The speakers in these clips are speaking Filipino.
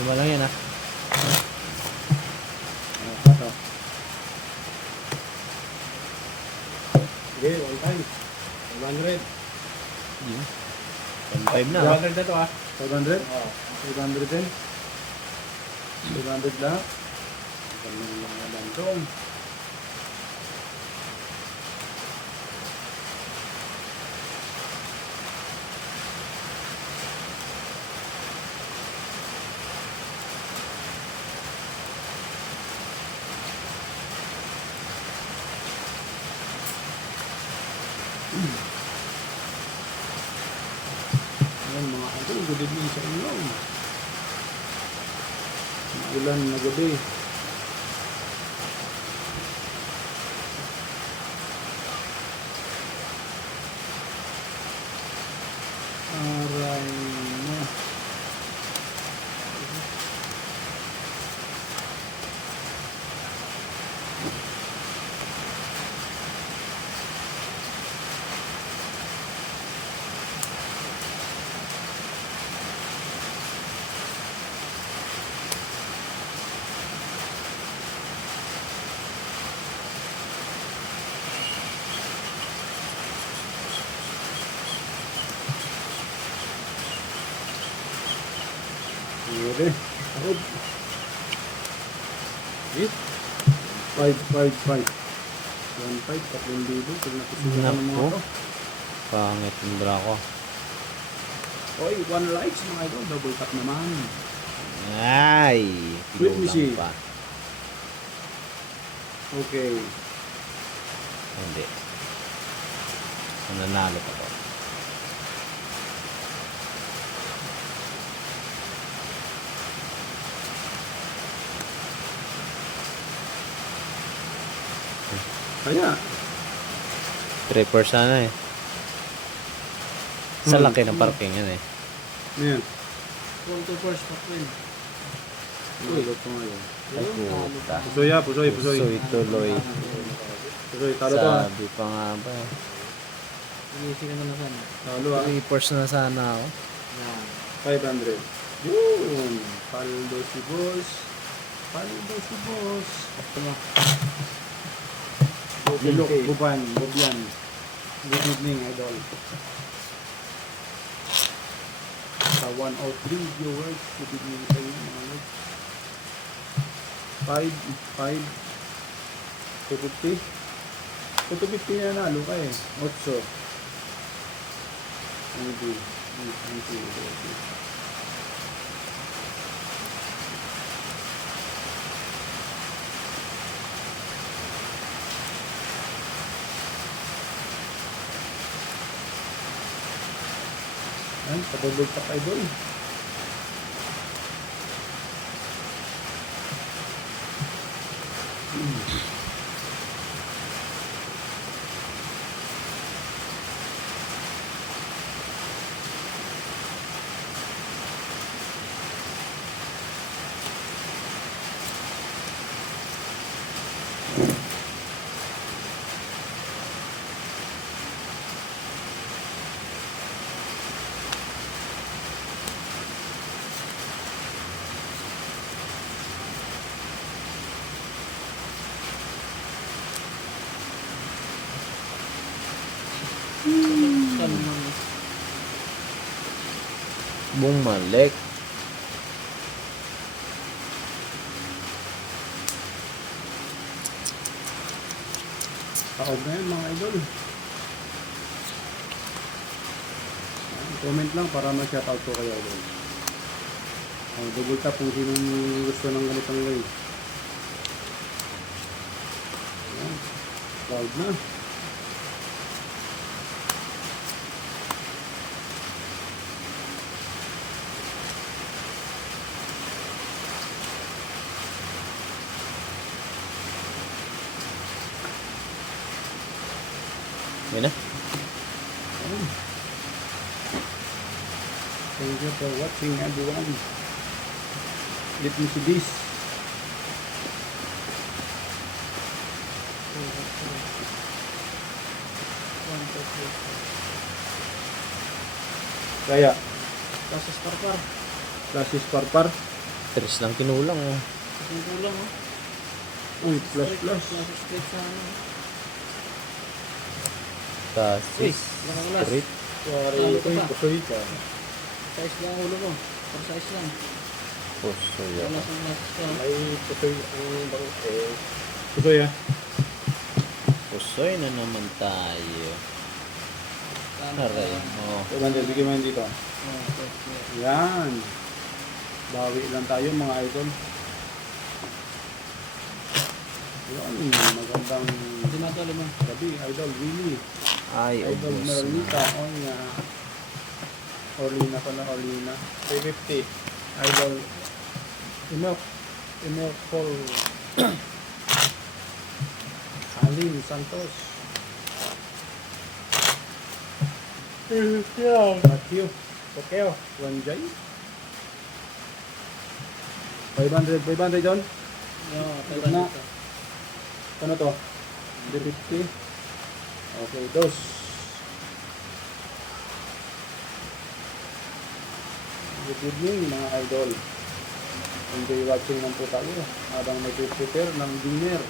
Lima lang yan, ha? Ito. Sige, one time. 500. Yun. 1.5 na, ha? 500 na to, ha? 500? Oo. 500 din. 500 lang. Ganun lang naman doon. Ayan mga idol, good evening sa inyo. Ulan na gabi. Aray na. Pwede. Arod. 5. 1.5, 3,000. Pag nakisigaw ng mga Naku. to. Pangit yung bra ko. Oy, 1 likes mga idol. Double tap naman. Ay! Sweet Pinulang machine. pa. Okay. Hindi. Mananalo pa to. Kaya. 3% sana eh. Sa Hmm. laki ng parking yan eh. Ayan. 1 first pa rin. Uy, ito ngayon. Ay, puta. Pusoy. Pusoy tuloy. Pusoy, talo to ha. Sabi pa nga ba eh. Inisip ka naman sana. Talo ha. 3% na sana ako. Yan. 500. Yun. Paldo si boss. Ito mo. Bilok, Buban, Bobyan. Good evening, idol. Sa 103 viewers, good evening sa inyo, mga lord. 5, 250. 250 na nalo ka eh. 8. Maybe. Ayan, padulog pa kayo doon. Saan naman? Bumalik. Kaog na yan mga idol. Ayan, comment lang para ma-shoutout ko kayo idol. Double tap kung sinong gusto ng ganitong way. Ayan, proud na. Yun na. Ayan. Thank you for watching everyone. Let me see this. Kaya, Process parpar. Klasis Parpar. Tris lang kinulang oh. Ang kulang oh. Uy, plus. Straight sa ano. Tasis. Nakakalas. Street. Sorry, Talo ka pa. pusoy ka. Size lang ang ulo ko. For size lang. Puso yan. Wala sa last ka. May pusoy ang bang pusoy ah. Pusoy na naman tayo. Aray mo. Bandel, bigyan mo yan dito. Oh, okay. Yan. Bawi lang tayo mga idol. Yan, magandang Hindi na ito, limang. gabi, idol, Willie. Ay, Idol ubos Merlita, na. oh nga. Orlina pala, Orlina. 350. Idol Enoch Paul. Alin Santos. Matthew. Tokyo. Wanjay. 500 John. Oo, Na. 500 ito. Ano to? 350. Okay, dos. Good evening mga idol. Enjoy watching lang po tayo habang nag-prepare ng dinner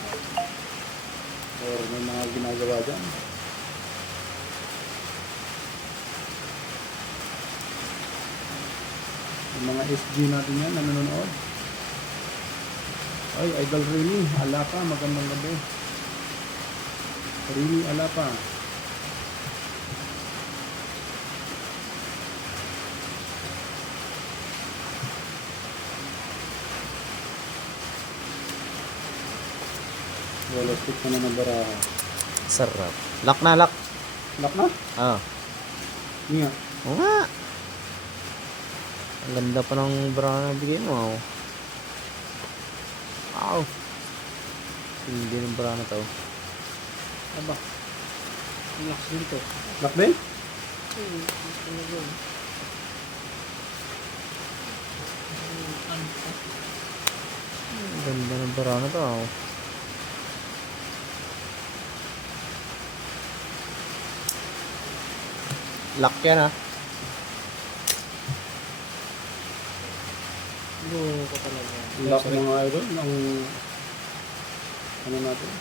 or may mga ginagawa dyan. Yung mga SG natin yan na nanonood. Ay, idol Rini, Alapa, magandang gabi. Rini, Alapa. Wala stick na naman baraha. Sarap. Lock na, lock. Lock na? Ah. Hindi nga. Oo nga. Ang ganda pa ng bra na bigay mo. Oh. Wow. Hindi ng bra na to. Aba. Relax din to. Lock din? Ang ganda ng bra na to. Oh. Lock yan ah. Buo ko talaga. Lock mga idol ng ano natin?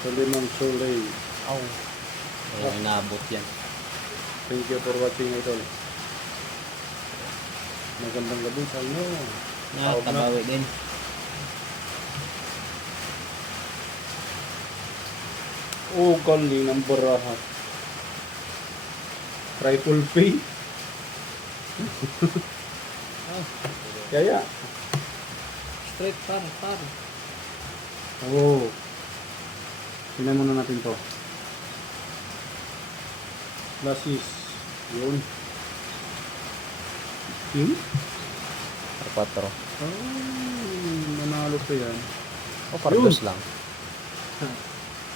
Solimang Soleil. Ow. Ay, inabot yan. Thank you for watching idol. Magandang gabi sa inyo. Tawag na. Tabawi din. Oh, galing ng baraha. Triple pay. Oh, Kaya. straight par. Oh. Tingnan muna natin to. Lasis. Yun. Yun? 4. Manalo to yan. O, pardos lang.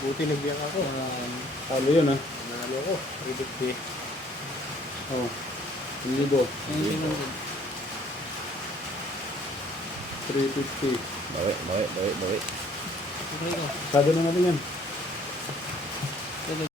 Buti nagbiyak ako. Yan. Talo yun ah. Nanalo ko. 350. Oh. 1,000. Yung sinunod. 350. Bawi. Okay ko. Sado na natin yan.